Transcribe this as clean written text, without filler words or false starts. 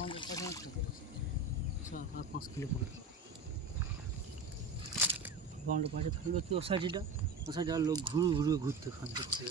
আচ্ছা আর 5 কিলো পড়ে বাউন্ডারি পাশে থাকবে কি ও সাইডটা লোক ঘুরে ঘুরতে খান করছে।